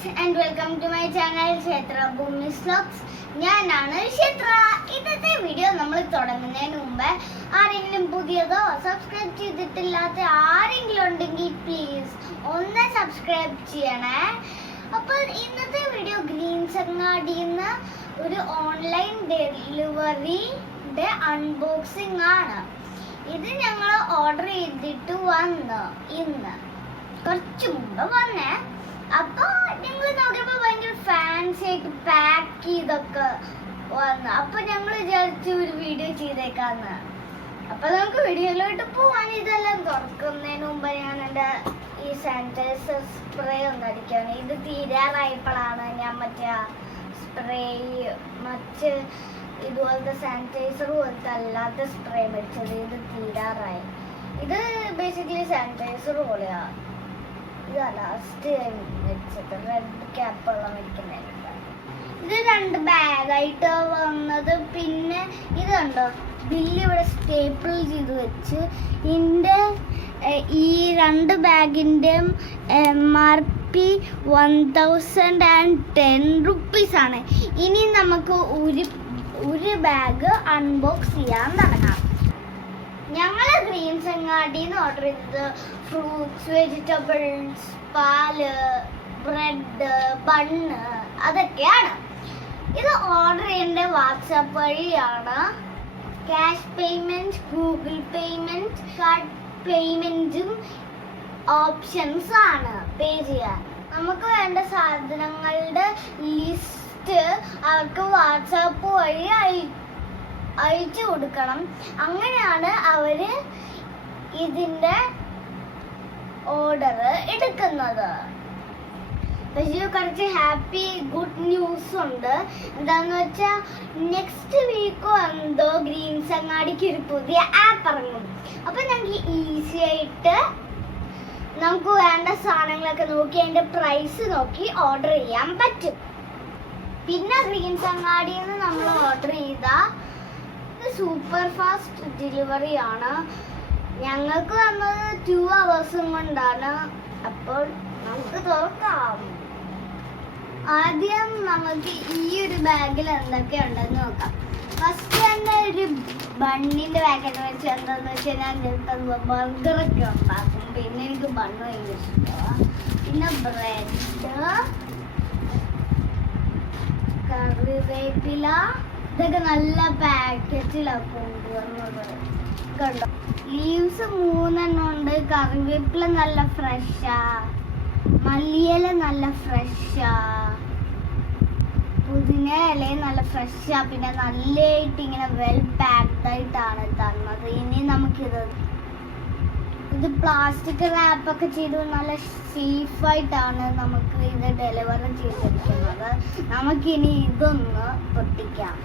guys and welcome to my channel KshethraBhoomi'sVlogs. ഞാനാണ് ക്ഷേത്ര. ഇന്നത്തെ വീഡിയോ നമ്മൾ തുടങ്ങുന്നതിന് മുമ്പ് ആരെങ്കിലും പുതിയതോ സബ്സ്ക്രൈബ് ചെയ്തിട്ടില്ലാത്ത ആരെങ്കിലും ഉണ്ടെങ്കിൽ പ്ലീസ് ഒന്ന് സബ്സ്ക്രൈബ് ചെയ്യണേ. അപ്പോൾ ഇന്നത്തെ വീഡിയോ അങ്ങാടിന്ന് ഒരു ഓൺലൈൻ ഡെലിവറിയുടെ അൺബോക്സിംഗ് ആണ്. ഇത് ഞങ്ങൾ ഓർഡർ ചെയ്തിട്ട് വന്നു ഇന്ന് കുറച്ച് മുമ്പ് വന്നേ. അപ്പൊ ഞങ്ങൾ നോക്കിയപ്പോ ഭയങ്കര ഫാൻസി ആയിട്ട് പാക്ക് ചെയ്തൊക്കെ വന്നു. അപ്പൊ ഞങ്ങൾ വിചാരിച്ചു ഒരു വീഡിയോ ചെയ്തേക്കാന്ന്. അപ്പൊ നമുക്ക് വീഡിയോയിലോട്ട് പോവാൻ. ഇതെല്ലാം തുറക്കുന്നതിന് മുമ്പ് ഞാൻ എൻ്റെ ഈ സാനിറ്റൈസർ സ്പ്രേ ഒന്ന് അടിക്കുകയാണ്. ഇത് തീരാറായപ്പോഴാണ് ഞാൻ മറ്റേ സ്പ്രേ മറ്റ് ഇതുപോലത്തെ സാനിറ്റൈസർ പോലത്തെ അല്ലാത്ത സ്പ്രേ മേടിച്ചത്. ഇത് തീരാറായി. ഇത് ബേസിക്കലി സാനിറ്റൈസർ പോലെയാ. ഇതാ ലാസ്റ്റ് മേടിച്ചത് റെഡ് ക്യാപ്പുള്ള മേടിക്കുന്നില്ല. ഇത് 2 ബാഗായിട്ട് വന്നത്. പിന്നെ ഇത് കണ്ടോ, ബില്ല് ഇവിടെ സ്റ്റേപ്പിൾ ചെയ്ത് വെച്ച്. ഇതിൻ്റെ ഈ 2 ബാഗിൻ്റെയും MRP 1010 റുപ്പീസാണ്. ഇനി നമുക്ക് ഒരു ബാഗ് അൺബോക്സ് ചെയ്യാൻ തുടങ്ങാം. ഞങ്ങൾ അങ്ങാടിന്ന് ഓർഡർ ചെയ്തത് ഫ്രൂട്ട്സ്, വെജിറ്റബിൾസ്, പാല്, ബ്രെഡ്, ബണ്ണ് അതൊക്കെയാണ്. ഇത് ഓർഡർ ചെയ്യേണ്ട വാട്സാപ്പ് വഴിയാണ്. Cash payment, Google payment, card പേയ്മെന്റും ഓപ്ഷൻസ് ആണ് പേ ചെയ്യാൻ. നമുക്ക് വേണ്ട സാധനങ്ങളുടെ ലിസ്റ്റ് അവർക്ക് വാട്സാപ്പ് വഴി അയച്ചു കൊടുക്കണം. അങ്ങനെയാണ് അവര് ഇതിന്റെ ഓർഡർ എടുക്കുന്നത്. പക്ഷേ കുറച്ച് ഹാപ്പി ഗുഡ് ന്യൂസ് ഉണ്ട്. എന്താന്ന് വെച്ചാൽ നെക്സ്റ്റ് വീക്കോ എന്തോ അങ്ങാടിക്ക് ഒരു പുതിയ ആപ്പ് ഇറങ്ങും. അപ്പൊ ഞങ്ങൾക്ക് ഈസി ആയിട്ട് നമുക്ക് വേണ്ട സാധനങ്ങളൊക്കെ നോക്കി അതിന്റെ പ്രൈസ് നോക്കി ഓർഡർ ചെയ്യാൻ പറ്റും. പിന്നെ അങ്ങാടിന്ന് നമ്മൾ ഓർഡർ ചെയ്ത സൂപ്പർ ഫാസ്റ്റ് ഡെലിവറി ആണ്. ഞങ്ങൾക്ക് വന്നത് 2 hours കൊണ്ടാണ്. അപ്പോൾ നമുക്ക് തുറക്കാം. ആദ്യം നമുക്ക് ഈ ഒരു ബാഗിൽ എന്തൊക്കെയുണ്ടെന്ന് നോക്കാം. ഫസ്റ്റ് തന്നെ ഒരു ബണ്ണിന്റെ പാക്കറ്റ് വെച്ച് എന്താന്ന് വെച്ചാൽ ഞാൻ ബർഗറൊക്കെ ഉണ്ടാക്കും. പിന്നെ എനിക്ക് ബണ്ണ് ഭയങ്കര ഇഷ്ടമാണ്. പിന്നെ ബ്രെഡ്, കറിവേപ്പില, ഇതൊക്കെ നല്ല പാക്കറ്റിലാണ് കൊണ്ടുവന്നത്. കണ്ടോ, ലീവ്സ് 3 ഉണ്ട്. കറിവേപ്പില നല്ല ഫ്രഷാ, മല്ലിയില നല്ല ഫ്രഷാ, പുതിന ഇല നല്ല ഫ്രഷാ. പിന്നെ നല്ലതായിട്ട് ഇങ്ങനെ വെൽ പാക്ഡ് ആയിട്ടാണ് തന്നത്. ഇനി നമുക്കിത് പ്ലാസ്റ്റിക് റാപ്പൊക്കെ ചെയ്ത് നല്ല സേഫായിട്ടാണ് നമുക്ക് ഇത് ഡെലിവറി ചെയ്തിരിക്കുന്നത്. നമുക്കിനി ഇതൊന്ന് പൊട്ടിക്കാം.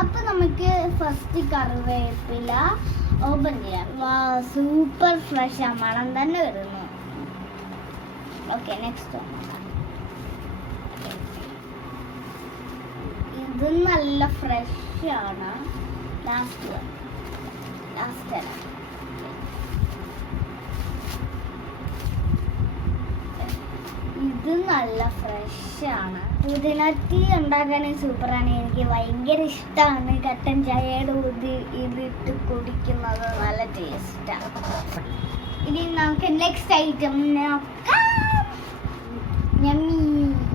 അപ്പൊ നമുക്ക് ഫസ്റ്റ് കറിവേപ്പില ഓപ്പൺ ചെയ്യാം. സൂപ്പർ ഫ്രഷ് മണം തന്നെ വരുന്നു. ഓക്കെ, നെക്സ്റ്റ് ഇത് നല്ല ഫ്രഷ് ആണ്. ലാസ്റ്റ് ഇത് നല്ല ഫ്രഷ് ആണ്. പുതിന ടീ ഉണ്ടാക്കാനും സൂപ്പറാണ്. എനിക്ക് ഭയങ്കര ഇഷ്ടമാണ്. കട്ടൻ ചായയുടെ ഇതിട്ട് കുടിക്കുന്നത് നല്ല ടേസ്റ്റാണ്. ഇനി നമുക്ക് നെക്സ്റ്റ് ഐറ്റം നോക്കാം.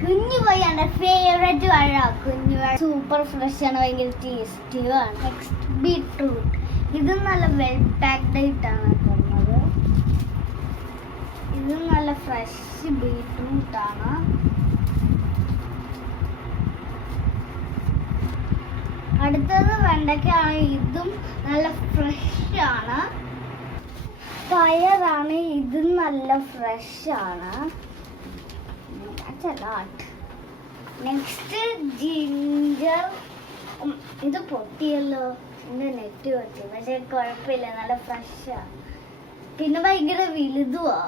കുഞ്ഞുപോയി എൻ്റെ ഫേവറേറ്റ് വാഴ. കുഞ്ഞുവാഴ സൂപ്പർ ഫ്രഷ് ആണ്, ഭയങ്കര ടേസ്റ്റിയാണ്. Next beetroot. ഇത് നല്ല വെൽ പാക്ഡ് ആയിട്ടാണ് തന്നത്. ഇത് നല്ല ഫ്രഷ് ബീട്രൂട്ടാണ്. അടുത്തത് വെണ്ടയ്ക്കാണ്. ഇതും നല്ല ഫ്രഷ് ആണ്. പയറാണ്. ഇത് നല്ല ഫ്രഷ് ആണ്. Next ginger. ഇത് പൊട്ടിയല്ലോ, എൻ്റെ നെറ്റ് പൊട്ടി. പക്ഷെ കുഴപ്പമില്ല, നല്ല ഫ്രഷാ. പിന്നെ ഭയങ്കര വലുതുവാ.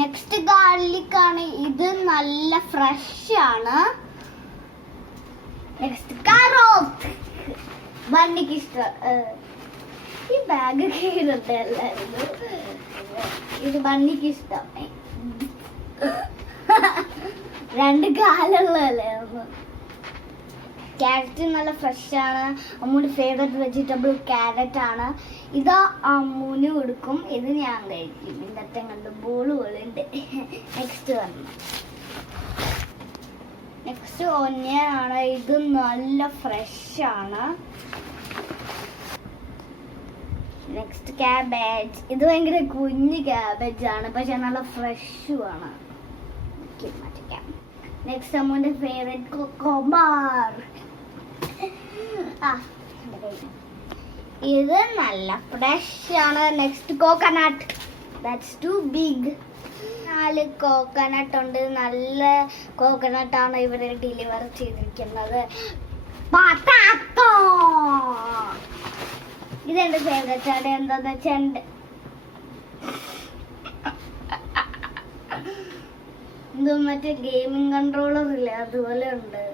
നെക്സ്റ്റ് ഗാർലിക് ആണ്. ഇത് നല്ല ഫ്രഷ് ആണ്. നെക്സ്റ്റ് കാരോട്ട്. ബണ്ണിക്ക് ഇഷ്ടം. ഈ ബാഗ് കീഴല്ലായിരുന്നു. ഇത് ബണ്ണിക്ക് ഇഷ്ടം. 2 കാലുള്ളതല്ലേ. ക്യാരറ്റ് നല്ല ഫ്രഷ് ആണ്. അമ്മൂൻ്റെ ഫേവറേറ്റ് വെജിറ്റബിൾ ക്യാരറ്റ് ആണ്. ഇത് അമ്മൂന് കൊടുക്കും, ഇത് ഞാൻ കഴിക്കും. ഇന്നത്തെ കണ്ട് ബോള് പോലുണ്ട്. നെക്സ്റ്റ് വന്നു, നെക്സ്റ്റ് ഒനിയൻ ആണ്. ഇത് നല്ല ഫ്രഷ് ആണ്. Next cabbage. ഇത് ഭയങ്കര കുഞ്ഞ് ക്യാബേജ് ആണ്, പക്ഷെ നല്ല ഫ്രഷും ആണ്. നെക്സ്റ്റ് അമ്മൂൻ്റെ ഫേവറേറ്റ് കൊക്കോബർ. ഇത് നല്ല ഫ്രഷ് ആണ്. Next coconut. That's too big. 4 coconut ഉണ്ട്. നല്ല കോക്കനട്ട് ആണ് ഇവരെ ഡെലിവർ ചെയ്തിരിക്കുന്നത്. പൊട്ടാറ്റോ. ഇതെന്റെ ഫേവറേറ്റ് ആണ്. എന്താന്ന് വെച്ചാൽ ഇത് മറ്റേ ഗെയിമിംഗ് കൺട്രോളർ ഇല്ലേ, അതുപോലെ ഉണ്ട്.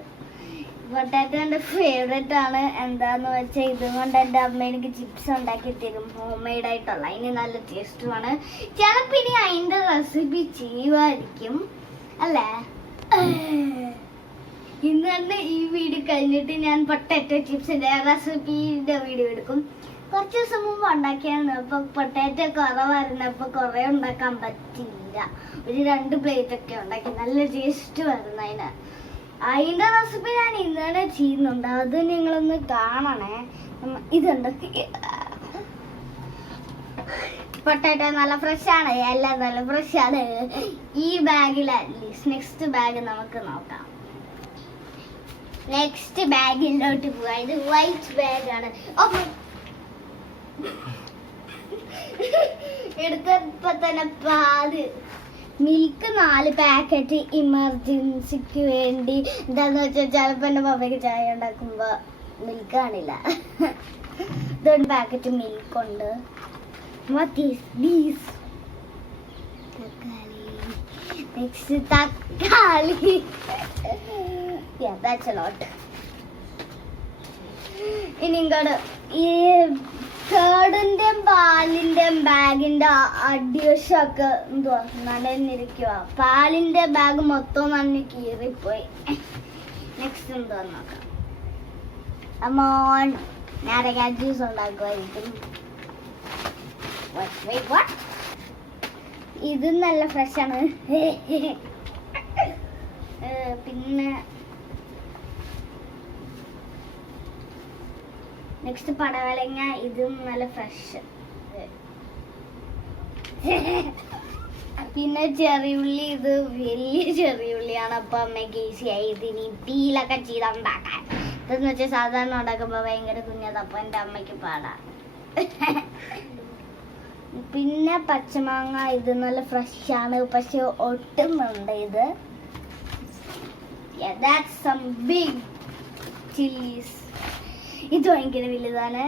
പൊട്ടാറ്റോ എൻ്റെ ഫേവറേറ്റ് ആണ്. എന്താന്ന് വെച്ചാൽ ഇതുകൊണ്ട് എൻ്റെ അമ്മ എനിക്ക് ചിപ്സ് ഉണ്ടാക്കി തരും, ഹോം മെയ്ഡ് ആയിട്ടുള്ള. അതിന് നല്ല ടേസ്റ്റുമാണ്. ചിലപ്പോൾ ഇനി അതിൻ്റെ റെസിപ്പി ചെയ്യുമായിരിക്കും അല്ലേ. ഇന്ന് തന്നെ ഈ വീഡിയോ കഴിഞ്ഞിട്ട് ഞാൻ പൊട്ടാറ്റോ ചിപ്സിൻ്റെ റെസിപ്പിയുടെ വീഡിയോ എടുക്കും. കുറച്ച് ദിവസം മുമ്പ് ഉണ്ടാക്കിയായിരുന്നു. അപ്പോൾ പൊട്ടാറ്റോ കുറവായിരുന്നപ്പോൾ കുറേ ഉണ്ടാക്കാൻ പറ്റില്ല. ഒരു 2 പ്ലേറ്റ് ഒക്കെ ഉണ്ടാക്കി. നല്ല ടേസ്റ്റ് വരുന്നു അതിന്. അതിൻ്റെ റെസിപ്പി ഞാൻ ഇന്ന് തന്നെ ചെയ്യുന്നുണ്ട്, അത് നിങ്ങളൊന്ന് കാണണേ. ഇതുണ്ട്, പൊട്ടാറ്റോ നല്ല ഫ്രഷ് ആണ്, എല്ലാം നല്ല ഫ്രഷ് ആണ്. ഈ ബാഗിൽ അറ്റ്ലീസ്റ്റ്. നെക്സ്റ്റ് ബാഗ് നമുക്ക് നോക്കാം. നെക്സ്റ്റ് ബാഗിലോട്ട് പോവാ. ഇത് വൈറ്റ് ബാഗാണ്. എടുത്തപ്പോ തന്നെ പാല്. മിൽക്ക് 4 പാക്കറ്റ് ഇമർജൻസിക്ക് വേണ്ടി. എന്താന്ന് വെച്ചാൽ ചിലപ്പോൾ എൻ്റെ പപ്പയ്ക്ക് ചായ ഉണ്ടാക്കുമ്പോൾ മിൽക്ക് കാണില്ല. ഇതൊരു പാക്കറ്റ് മിൽക്ക് ഉണ്ട്. നെക്സ്റ്റ് തക്കാളി. that's a lot. ഇനി ഇങ്ങോട്ട് ഈ കേടിന്റെ പാലിന്റെ ബാഗിന്റെ അടിവശമൊക്കെ എന്തുവാ നനഞ്ഞിരിക്കുക. പാലിന്റെ ബാഗ് മൊത്തം നന്നെ കീറിപ്പോയി. നെക്സ്റ്റ് എന്തുവാ നോക്കാം. അമ്മോൻ നാരങ്ങ ജ്യൂസ് ഉണ്ടാക്കുമായിരിക്കും. ഇത് നല്ല ഫ്രഷ് ആണ്. പിന്നെ നെക്സ്റ്റ് പടവലങ്ങ. ഇതും നല്ല ഫ്രഷ്. പിന്നെ ചെറിയുള്ളി. ഇത് വലിയ ചെറിയുള്ളിയാണ്. അപ്പം അമ്മയ്ക്ക് ഈസിയായി ഇതിനി പീലൊക്കെ ചെയ്തുണ്ടാക്കാൻ. ഇതെന്ന് വെച്ചാൽ സാധാരണ ഉണ്ടാക്കുമ്പോൾ ഭയങ്കര കുഞ്ഞത്, അപ്പം എൻ്റെ അമ്മയ്ക്ക് പാടാണ്. പിന്നെ പച്ചമാങ്ങ. ഇത് നല്ല ഫ്രഷ് ആണ്, പക്ഷെ ഒട്ടുന്നുണ്ട്. ഇത് that's some big chilies. ഇത് ഭയങ്കര വലുതാണ്.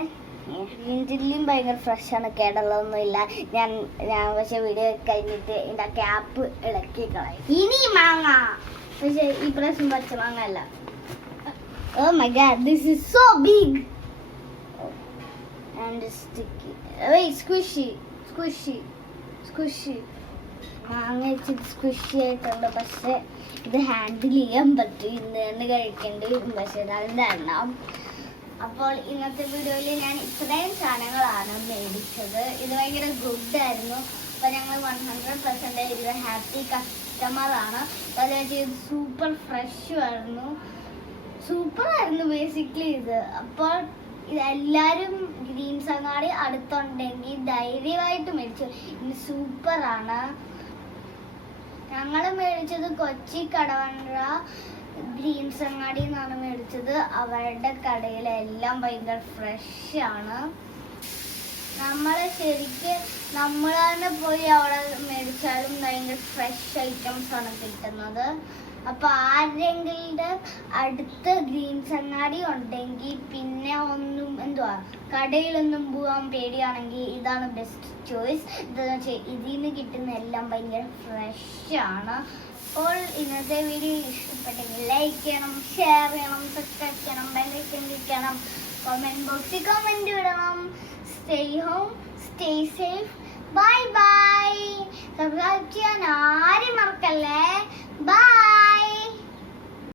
ഗ്രീൻ ചില്ലിയും ഭയങ്കര ഫ്രഷ് ആണ്, കേടുള്ളതൊന്നുമില്ല. ഞാൻ പക്ഷെ വീഡിയോ കഴിഞ്ഞിട്ട് ഇതിൻ്റെ ക്യാപ്പ് ഇളക്കി കളയും. ഇനി മാങ്ങ, പക്ഷെ ഈ പ്രാവശ്യം പച്ചമാങ്ങ അല്ല. Oh my god, this is so big and sticky. Wait, squishy. മാങ്ങ വെച്ചിട്ട് സ്ക്വിഷി ആയിട്ടുണ്ട്, പക്ഷെ ഇത് ഹാൻഡിൽ ചെയ്യാൻ പറ്റും. ഇന്ന് തന്നെ കഴിക്കേണ്ടി വരും, പക്ഷെ നല്ല എണ്ണം. അപ്പോൾ ഇന്നത്തെ വീഡിയോയിൽ ഞാൻ ഇത്രയും സാധനങ്ങളാണ് മേടിച്ചത്. ഇത് ഭയങ്കര ഗുഡായിരുന്നു. അപ്പോൾ ഞങ്ങൾ 100% ഇത് ഹാപ്പി കസ്റ്റമറാണ്. അതായത് ഇത് സൂപ്പർ ഫ്രഷുമായിരുന്നു, സൂപ്പറായിരുന്നു ബേസിക്കലി ഇത്. അപ്പോൾ ഇതെല്ലാവരും ഗ്രീൻസ് അങ്ങാടി അടുത്തുണ്ടെങ്കിൽ ധൈര്യമായിട്ട് മേടിച്ചു. ഇത് സൂപ്പറാണ്. ഞങ്ങൾ മേടിച്ചത് കൊച്ചി കടവന്ത്ര ഗ്രീൻസ് അങ്ങാടി എന്നാണ് മേടിച്ചത്. അവരുടെ കടയിലെല്ലാം ഭയങ്കര ഫ്രഷ് ആണ്. നമ്മൾ തന്നെ പോയി അവിടെ മേടിച്ചാലും ഭയങ്കര ഫ്രഷ് ഐറ്റംസ് ആണ് കിട്ടുന്നത്. അപ്പൊ ആരെങ്കിലും അടുത്ത് ഗ്രീൻസ് അങ്ങാടി ഉണ്ടെങ്കിൽ പിന്നെ ഒന്നും കടയിലൊന്നും പോകാൻ പേടിയാണെങ്കിൽ ഇതാണ് ബെസ്റ്റ് ചോയ്സ്. എന്താണെന്ന് വെച്ചാൽ ഇതിൽ നിന്ന് കിട്ടുന്ന എല്ലാം ഭയങ്കര ഫ്രഷ് ആണ്. അപ്പോൾ ഇന്നത്തെ വീഡിയോ ഇഷ്ടപ്പെട്ടെങ്കിൽ ലൈക്ക് ചെയ്യണം, ഷെയർ ചെയ്യണം, സബ്സ്ക്രൈബ് ചെയ്യണം, ബെല്ലൈക്കൺ ക്ലിക്ക് ചെയ്യണം, കമന്റ് ബോക്സിൽ കമന്റ് ഇടണം. Stay home, stay safe.